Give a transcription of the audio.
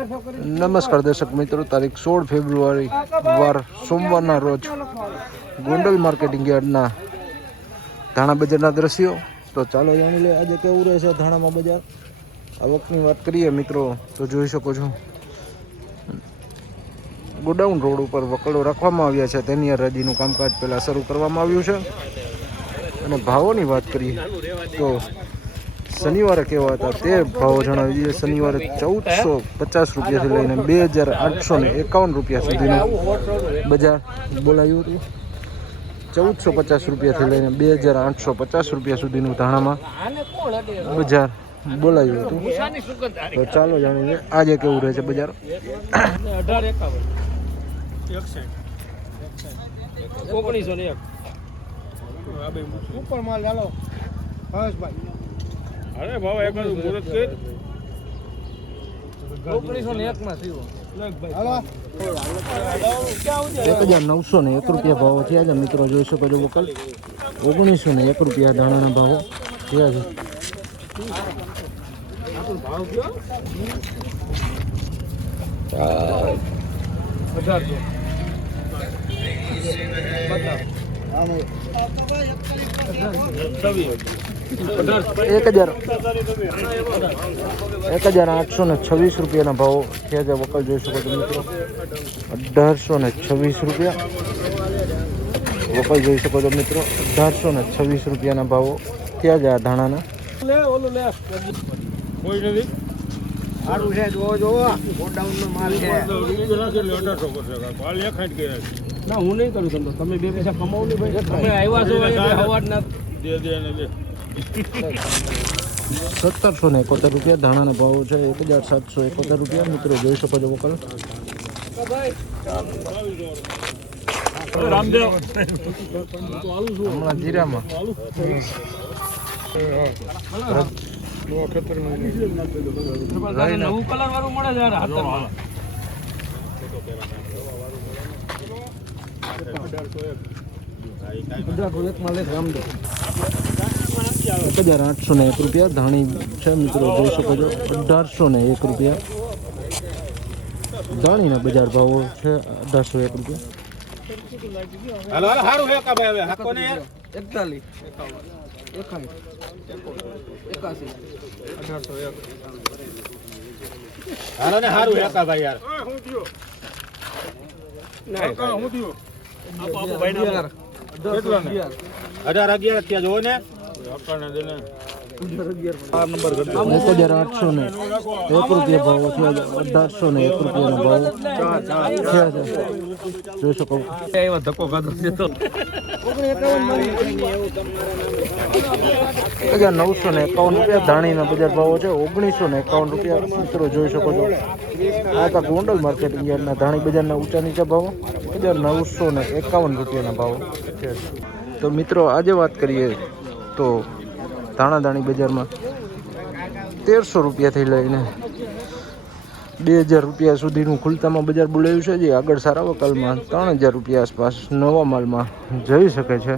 નમસ્કાર દર્શક મિત્રો, તારીખ 16 ફેબ્રુઆરી વાર સોમવારના રોજ ગોંડલ માર્કેટિંગ યાર્ડના ધાણા બજારના દ્રશ્યો. તો ચાલો જાણી લે આજે કેવું રહે છે ધાણામાં બજાર. આવકની વાત કરીએ મિત્રો તો જોઈ શકો છો ગોડાઉન રોડ ઉપર વકલો રાખવામાં આવ્યા છે. તેની હરાજીનું કામકાજ પહેલાં શરૂ કરવામાં આવ્યું છે. અને ભાવોની વાત કરીએ તો શનિવારે કેવા હતા તે ભાવો જણાવી દઈએ. શનિવારે 1450 રૂપિયાથી લઈને 2851 રૂપિયા સુધીનું બજાર બોલાયું હતું. 1450 રૂપિયાથી લઈને 2850 રૂપિયા સુધીનું ધાણામાં બજાર બોલાયું હતું. તો ચાલો જાણીએ આજે કેવું રહે છે બજાર. 1901 ઉપર માલ ચાલો હર્ષભાઈ. અરે ભાવ એક જ મુરત કે 1901 માં થયો. હાલો 1901 રૂપિયા ભાવો થયા છે મિત્રો. જોઈ શકો છો વકલ 1901 રૂપિયા ધાણાના ભાવો થયા છે. ભાવ કયો 1826 રૂપિયાના ભાવો થયા છે વકલ. જોઈ શકો છો મિત્રો 1826 રૂપિયા વકલ. જોઈ શકો છો મિત્રો 1826 રૂપિયાના ભાવો થયા છે આ ધાણાના. કોઈ નથી સારું છે. જોવો ગોડાઉનનો માલ છે. ના હું નહીં કરું તમને. તમે બે પૈસા કમાવો નહીં ભાઈ. તમે આવ્યા છો હવાજ ના દે ને દે. 1771 રૂપિયા ધાણાના ભાવો છે. 1771 રૂપિયા મિત્રો. જોઈ શકો છો વકલ. રામદેવ હમણાં જીરામાં નવું કલર વાળું મળે છે. રામદેવ 1801 રૂપિયા ધાણી છે મિત્રો. જોઈ શકો છો 1801 રૂપિયા ધાણીના બજાર ભાવો છે. 1801 રૂપિયા. હાલો હાલો સારું હે કા ભાઈ. હવે હાકો ને 41 51 81 હાલો ને સારું હે કા ભાઈ યાર. ના કા હું થયો આપો ભાઈ ના 1811 ત્યાં જોવો ને હકાને દેને 1801 રૂપિયા ભાવો થયા. 1801 રૂપિયાનો ભાવ થયા છે. જોઈ શકો એવા ધક્કો ખાધો છે તો 1951 રૂપિયા ધાણીના બજાર ભાવો છે. 1951 રૂપિયા મિત્રો. જોઈ શકો છો આ હતા ગોંડલ માર્કેટિંગ યાર્ડના ધાણી બજારના ઊંચા નીચા ભાવો. 1951 રૂપિયાના ભાવો છે. તો મિત્રો આજે વાત કરીએ તો ધાણી બજારમાં 1300 રૂપિયાથી લઈને 2000 રૂપિયા સુધીનું ખુલતામાં બજાર બોલાયું છે. જે આગળ સારા વકલમાં 3000 રૂપિયા આસપાસ નવા માલમાં જઈ શકે છે.